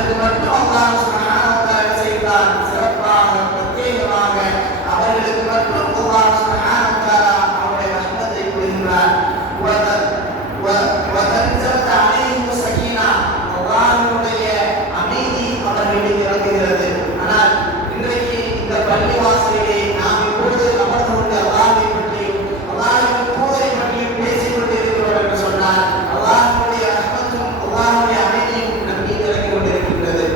அவர்களுக்கு மட்டும் அல்லாஹ் சுப்ஹானஹு வ தஆலா செய்தான் சிறப்பாக பிரத்யேகமாக அவர்களுக்கு மட்டும் அல்லாஹ் சுப்ஹானஹு வ தஆலா அவருடைய ரஹ்மத்தை புரிகிறார். وَتَنزَلَ عَلَيْهِمُ السَّكِينَةُ அல்லாஹ்வுடைய அமைதி அவர்களிடம் இறங்குகிறது. ஆனால் இன்றைக்கு இந்த பள்ளிவாசலிலே நாம் இப்பொழுது அமர்ந்து கொண்டு அல்லாஹ்வை பற்றியும் அல்லாஹ்வின் தூதரை பற்றியும் பேசிக் கொண்டிருக்கிறோம் என்று சொன்னால் அல்லாஹ்வுடைய ரஹ்மத்தும் அல்லாஹ்வுடைய அமைதியும் நம் மீது இறங்கிக் கொண்டிருக்கின்றது.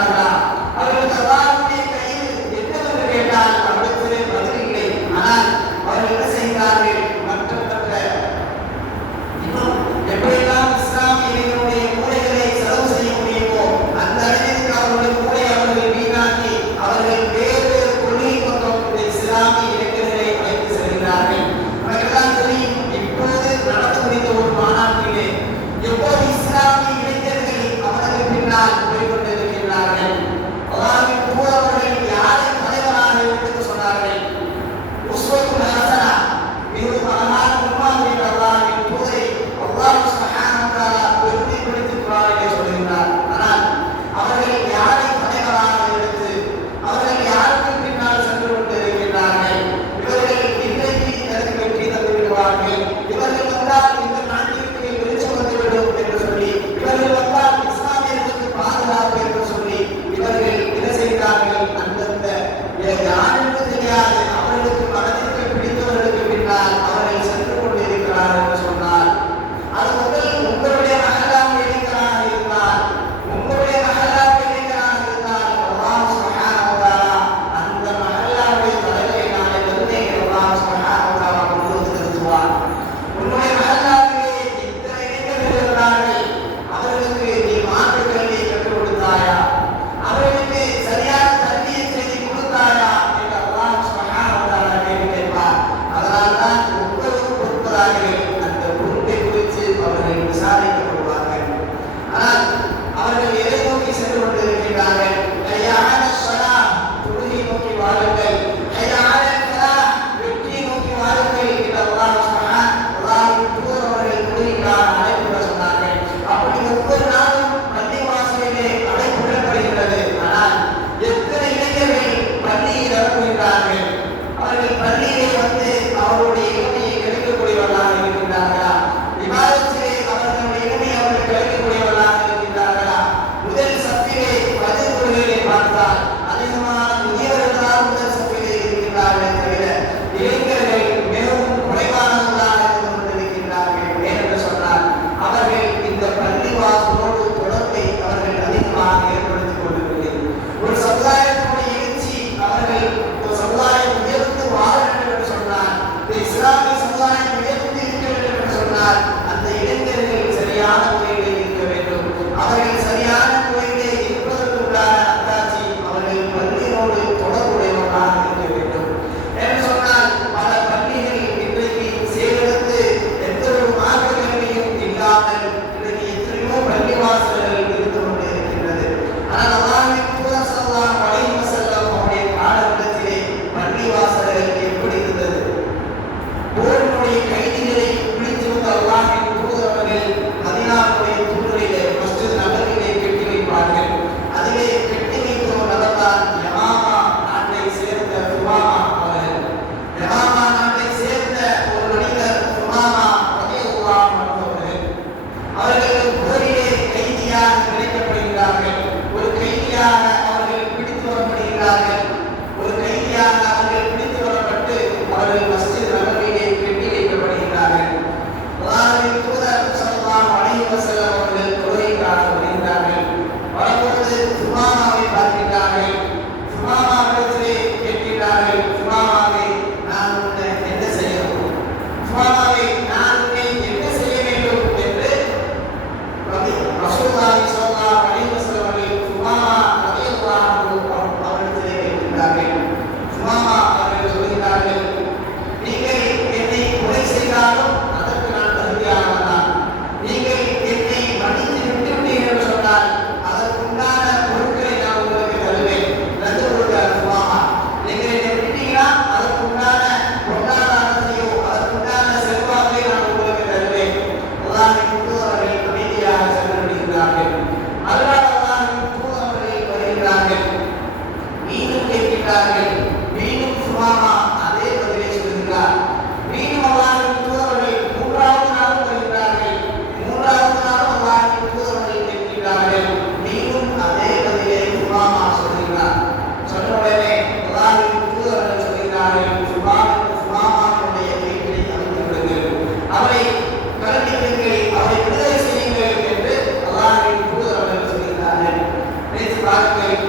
கொண்டிருக்கிறார்களா? அவர்களுக்கு அல்லாஹ்வுடைய கையில் என்னவென்று கேட்டால் அவர்களுக்கு பதில் இல்லை. ஆனால் அவர்கள் என்ன செய்கிறார்கள்? மற்ற இன்னும் எப்படியெல்லாம் இஸ்லாமிய இளைஞர்களுடைய மூளைகளை செலவு செய்ய முடியுமோ அந்த அளவிற்கு அவர்களுடைய மூளை அவர்கள் வீணாக்கி அவர்கள் வேறு வேறு கொள்கை பக்கம் இந்த இஸ்லாமிய இளைஞர்களை அழைத்து செல்கிறார்கள். அவர்கள்தான் தெரியும், இப்போது நடந்து முடிந்த ஒரு மாநாட்டிலே எப்போது இஸ்லாமிய இளைஞர்கள் அவர்கள் பின்னால் போய்கொண்டிருக்கிறார்கள். அல்லாஹ்வின் தூதர் அவர்கள் யாரை தலைவராக எடுத்து சொன்னார்கள்? உஸ்வத்துல் ஹஸனா, மிகவும் அழகான முன்மாதிரி அல்லாஹ்வின் தூதரை அல்லாஹ் சுப்ஹானஹு வ தஆலா பெருமைப்படுத்தி குர்ஆனிலே சொல்கிறார். ஆனால் அவர்கள் யாரை தலைவராக எடுத்து அவர்கள் யாருக்கு பின்னால் சென்று கொண்டிருக்கிறார்கள்? இவர்கள் இன்றைக்கு எனக்கு வெற்றி தந்து விடுவார்கள், இவர்கள் வந்தால் இந்த நாட்டிற்கு வெளிச்சம் வந்துவிடும் என்று சொல்லி, இவர்கள் வந்தால் இஸ்லாமியர்களுக்கு பாதுகாப்பு என்று சொல்லி இவர்கள் என்ன செய்கிறார்கள்? அந்தந்த யாருக்கு தெரியாது அவர்களுக்கு மனதிற்கு பிடித்தவர்களுக்கு பின்னால் அவர்கள் சென்று கொண்டிருக்கிறார்கள் என்று சொன்னார். அது முதல் உங்களுடைய மஹல்லாவுடைய இளைஞராக இருந்தால், உங்களுடைய மஹல்லாவுடைய இளைஞராக இருந்தால் அல்லாஹ் சுப்ஹானஹு வ தஆலா அந்த மஹல்லாவுடைய தலைவரை நாளை மறுமை அல்லாஹ் சுப்ஹானஹு வ தஆலா கொண்டு வந்து நிறுத்துவார். உன்னுடைய மஹல்லாவிலே இத்தனை இளைஞர்கள் இருக்கிறார்கள், அவர்களுக்கு நீ மார்க்க கல்வியை கற்றுக் கொடுத்தாயா? அவர்களுக்கு சரியான கல்வியை செய்து கொடுத்தாயா என்று அல்லாஹ் சுப்ஹானஹு வ தஆலா கேட்பார். அதனால்தான் ஒவ்வொரு பொறுப்பதாரிகள் அந்த பொறுப்பை குறித்து அவர்கள் விசாரிக்கப்படுவார்கள். ஆனால் அவர்கள் எதை நோக்கி சென்று கொண்டிருக்கிறார்கள்? ஹய்யா அலஸ் ஸலாத், தொழுகை நோக்கி வாருங்கள். ஹய்யா அலல் ஃபலாஹ், வெற்றியை நோக்கி வாருங்கள் என்று அல்லாஹ் அல்லாஹ்வின் தூதர் அவர்கள் தொழுகைக்காக அழைப்பு சொன்னார்கள். அப்படி ஒவ்வொரு நாளும் பள்ளிவாசலிலே அழைப்பு விடப்படுகிறது. ஆனால் எத்தனை இளைஞர்கள் பள்ளியில் இறங்குகிறார்கள்? அவர்கள் பள்ளியிலே வந்து அவருடைய இளமையை கிடைக்கக்கூடியவர்களாக இருக்கின்றார்களா? விவாதத்திலே அவர்களுடைய இளமையை அவர்கள் கிடைக்கக்கூடியவர்களாக இருக்கின்றார்களா? முதல் சப்பிலே பதில் கொள்கையை பார்த்தால் அதிகமான முதியவர்களால் முதல் சப்பிலே இருக்கின்றார்கள் தவிர இளைஞர்கள் மிகவும் குறைவானவர்களாக இருந்து கொண்டிருக்கின்றார்கள். ஏனென்று சொன்னால் அவர்கள் இந்த பள்ளிவாசலோடு தொடர்பை அவர்கள் அதிகமாக ஏற்படுத்திக் கொள்ளவில்லை. ஒரு சமுதாயத்தினுடைய எழுச்சி அவர்கள் ஒரு சமுதாயம் உயர்ந்து வாழ வேண்டும் என்று சொன்னால், இந்த இஸ்லாமிய சமுதாயம் உயர்ந்து இருக்க வேண்டும் என்று சொன்னால் அந்த இளைஞர்கள் சரியான முறையிலே இருக்க வேண்டும். அவர்கள் சரியான முறையிலே இருப்பதற்குண்டான அத்தாட்சி அவர்கள் பள்ளியோடு தொடர்புடையவர்களாக இருக்க வேண்டும் என்று சொன்னால் பல பள்ளிகள் இன்றைக்கு செயலிழந்து எந்த ஒரு மார்க்க கல்வியும் இல்லாமல் இன்றைக்கு எத்தனையோ பள்ளிவாசல்கள் இருந்து கொண்டு இருக்கின்றது. ஆனால் அல்லாஹ்வின் தூதர் ஸல்லல்லாஹு அலைஹி வஸல்லம் அவருடைய காலகட்டத்திலே பள்ளிவாசல்கள் எப்படி இருந்தது? போரினுடைய கைதிகளை பிடித்து வந்த அல்லாஹ்வின் தூதர் அவர்கள் மதீனாவுடைய தூணிலே மஸ்ஜித் நபவியிலே கட்டி வைப்பார்கள். அதிலே கட்டி வைத்த ஒரு நபர்தான் யமாமா நாட்டை சேர்ந்த சுமாமா அவர்கள். யமாமா நாட்டை சேர்ந்த ஒரு மனிதர் சுமாமா ரலியல்லாஹு அன்ஹு அவர்கள். அவர்கள் போரிலே கைதியாக கிடைக்கப்படுகிறார்கள். ஒரு கைதியாக அவர்கள் பிடித்து வரப்படுகிறார்கள். ஒரு கைதியாக அவர்கள் பிடித்து வரப்பட்டு அவர்கள் மஸ்ஜித் நபவியிலே கட்டி வைக்கப்படுகிறார்கள். அல்லாஹ்வின் தூதர் ஸல்லல்லாஹு அலைஹி வஸல்லம் அவர்கள் தொழுகைக்காக வருகிறார்கள். வரும்போது சுமாமாவை பார்க்கிறார்கள். சுமாமாவிடத்திலே கேட்கிறார்கள், சுமாமாவே நான் உன்னை என்ன செய்யணும்? சுமாமாவே நான் உன்னை என்ன செய்ய வேண்டும் என்று ரசூலுல்லாஹி ஸல்லல்லாஹு அலைஹி வஸல்லம் அவர்கள் சுமாமா ரலியல்லாஹு அன்ஹு அவரிடத்திலே கேட்கிறார்கள். சுமாமா அவர்கள் சொல்கிறார்கள், நீங்கள் என்னை கொலை செய்தாலும் அதற்கு நான் தகுதியானவன் தான். நீங்கள் என்னை மன்னித்து விட்டுவிட்டீர்கள் என்று சொன்னால் அதற்குண்டான பொருட்களை நான் உங்களுக்கு தருவேன். நன்றி கொடுக்கிறார் சுமாமா. நீங்கள் என்னை விட்டீங்கன்னா அதற்குண்டான பொருளாதாரத்தையோ அதற்குண்டான செல்வாக்கை நான் உங்களுக்கு தருவேன். அல்லாஹ்வின் தூதர் அவர்கள் அமைதியாக சென்று விடுகிறார்கள். மறுநாள் அல்லாஹ்வின் தூதர் அவர்கள் வருகிறார்கள். மீண்டும் கேட்கிறார்கள். மீண்டும் சுமாமா அதே பதிலை சொல்கிறார். மீண்டும் அல்லாஹ்வின் தூதர் அவர்கள் மூன்றாவது நாளும் வருகிறார்கள். மூன்றாவது நாளும் அல்லாஹ்வின் தூதர் அவர்கள் கேட்கிறார்கள். மீண்டும் அதே பதிலை சுமாமா சொல்கிறார். சொன்ன உடனே அல்லாஹ்வின் தூதர் அவர்கள் சொல்கிறார்கள், சுமாமாவுடைய கைகளை அமைத்து விடுங்கள், அவரை கலட்டி விடுங்கள், அவரை விடுதலை செய்யுங்கள் என்று அல்லாஹ்வின் தூதர் அவர்கள் சொல்கிறார்கள். நேற்று பாருங்கள்,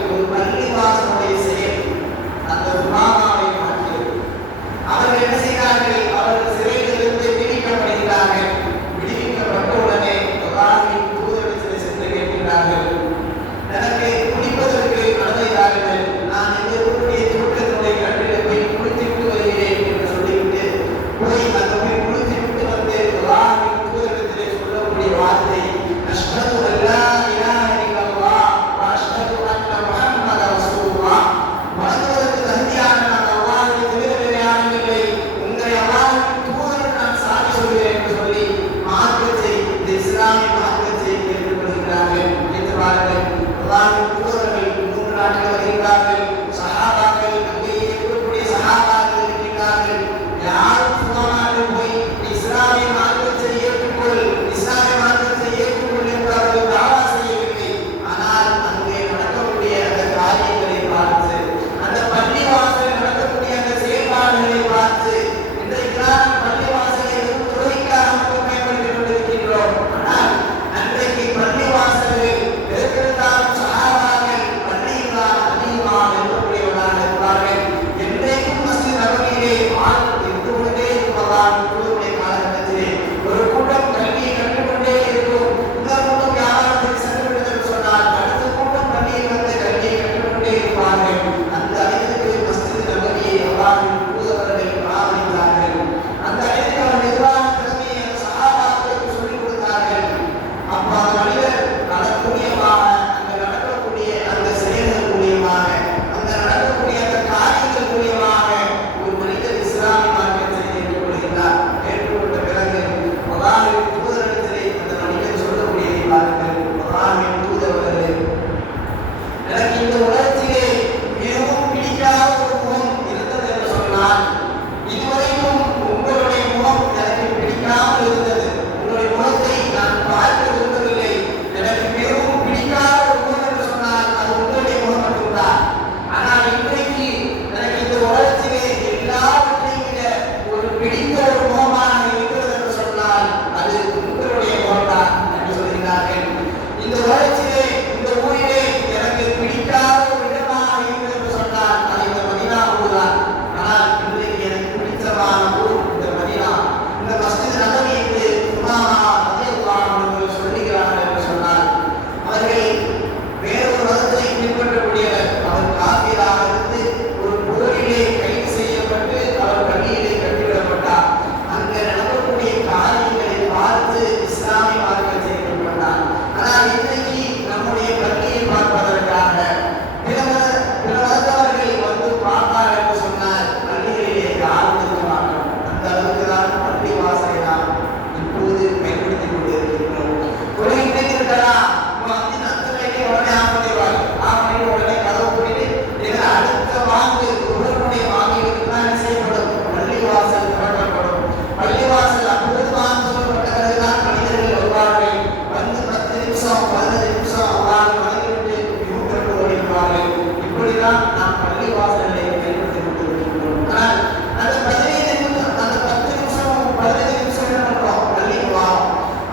எல்லாம் நாம் பள்ளி வாசல்களை பயன்படுத்திக் கொண்டிருக்கின்றோம். ஆனால் அந்த 15 நிமிஷம், அந்த 10 நிமிஷம் 15 நிமிஷம் என்ன பண்றோம்? பள்ளிக்கு வரோம்.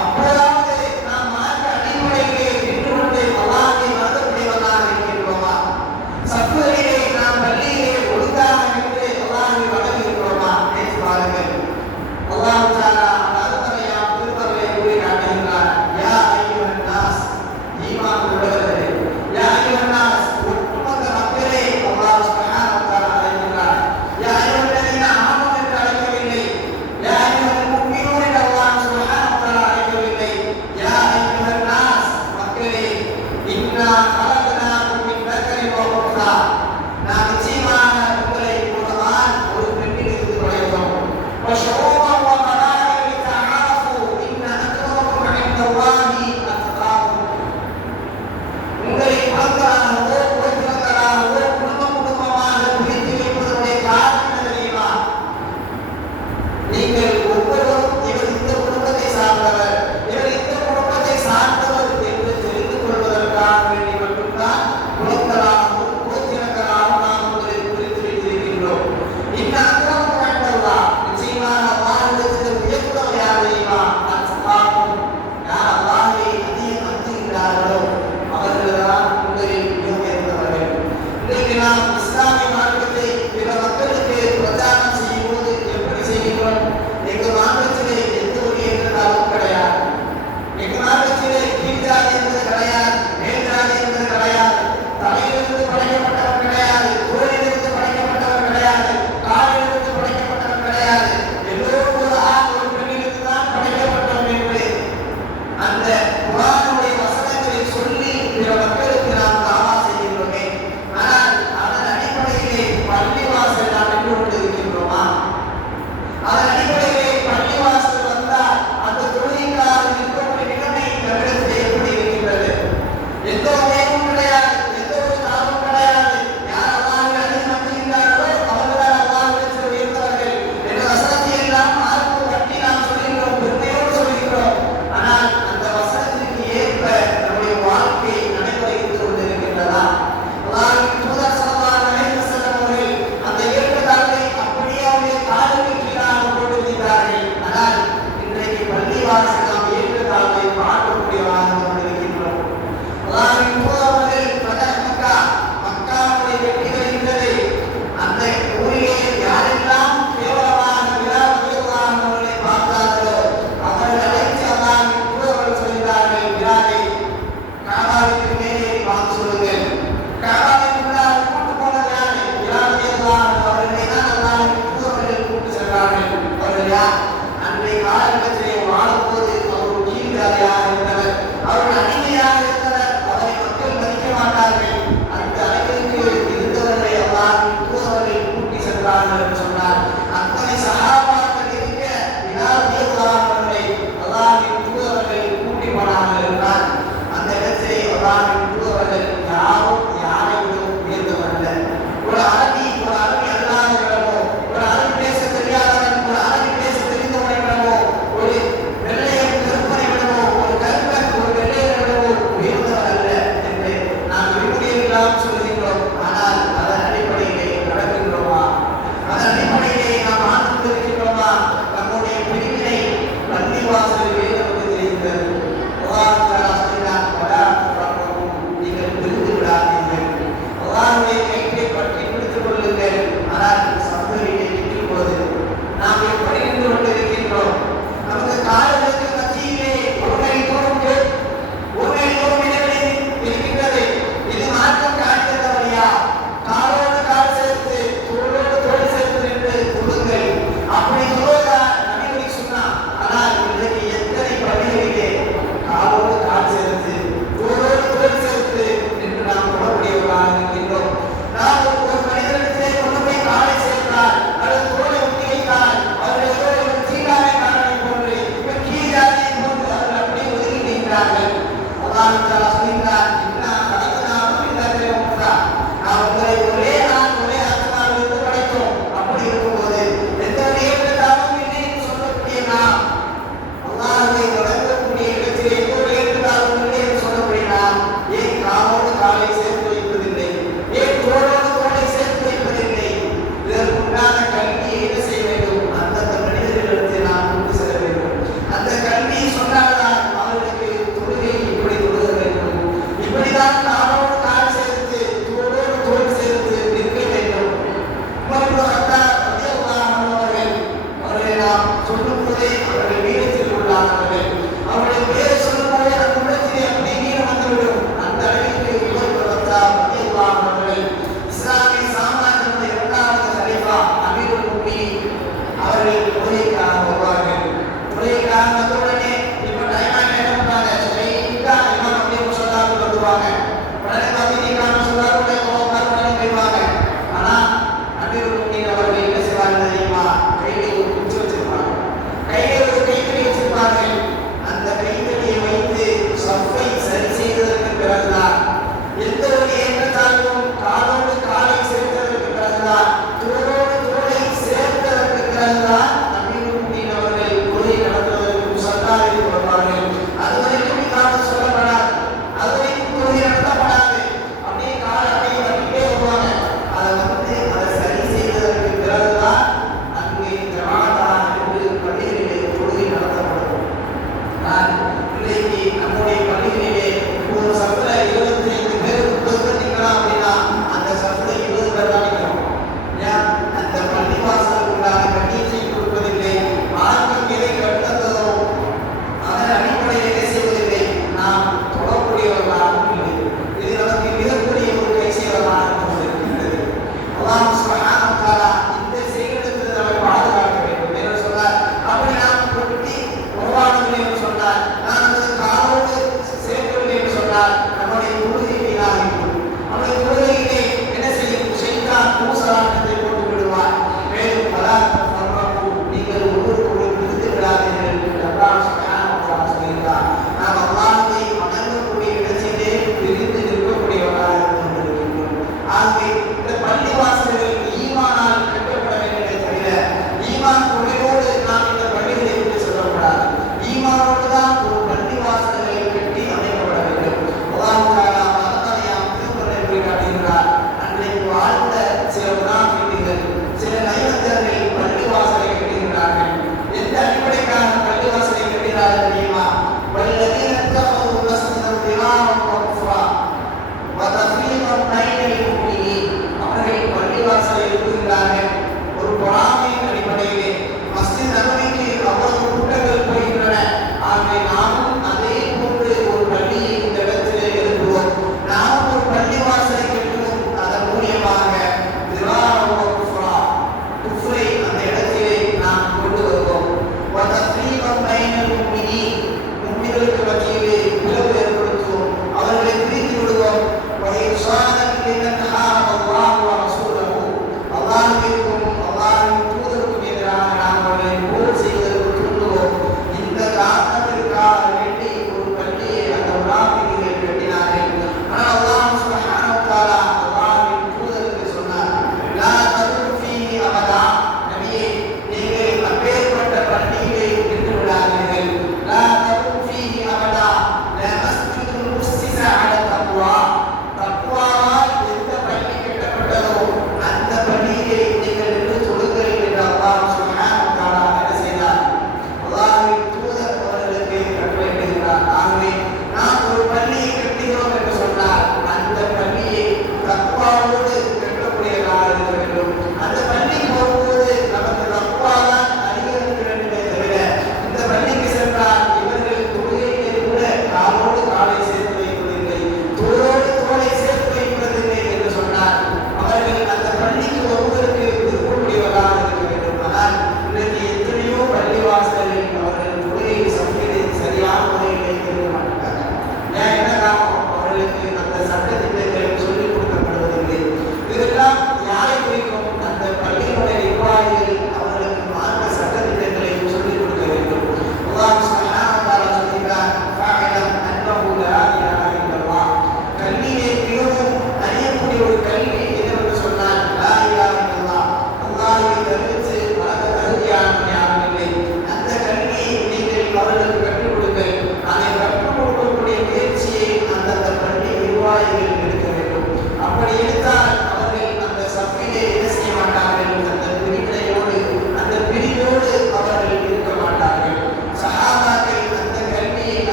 அப்போதாவது நாம் மார்க்க அடிப்படையிலே நின்று கொண்டு அல்லாஹ்வை வணங்கக்கூடியவர்களாக இருக்கின்றோமா? சப்புகளிலே நாம் பள்ளியிலே ஒழுங்காக நின்று அல்லாஹ்வை வணங்குகின்றோமா? நினைத்து பாருங்கள். அல்லாஹ் தஆலா அருமையான திருமறையை கூறி காட்டுகின்றார். யா அய்யுஹன் நாஸ், ஈமான் உள்ளவர்களே, யா அய்யுஹன் நாஸ், ஒட்டுமொத்த மக்களே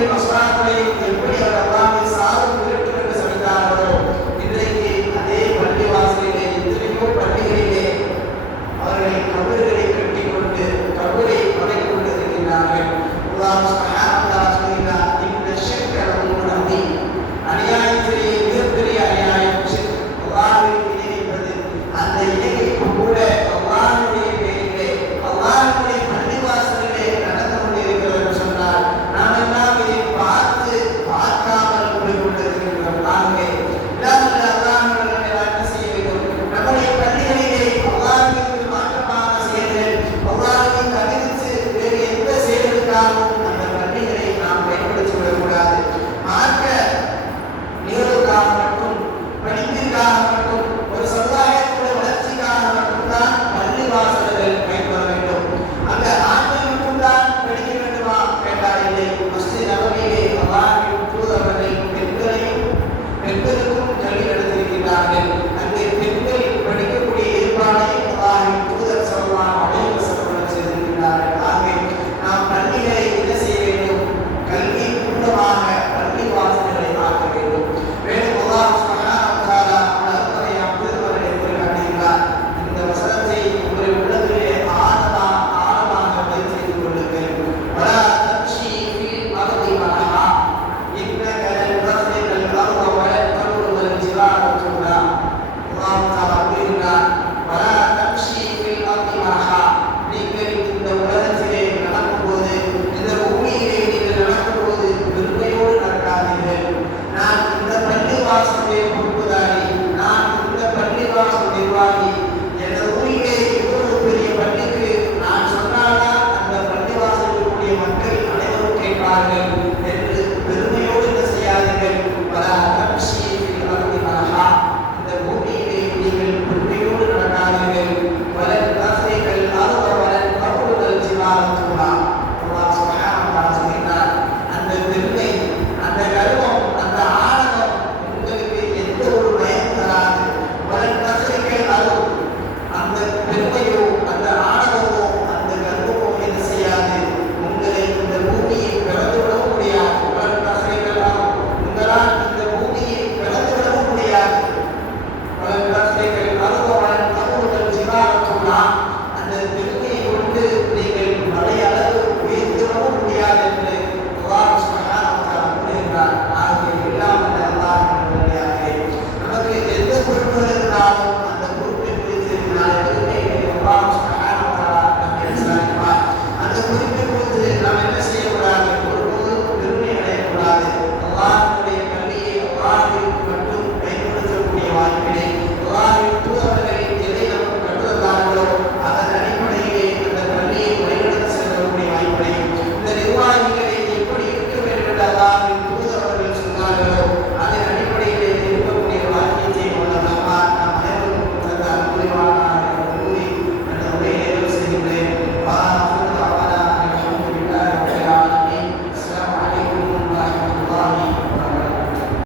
யூதர்கள்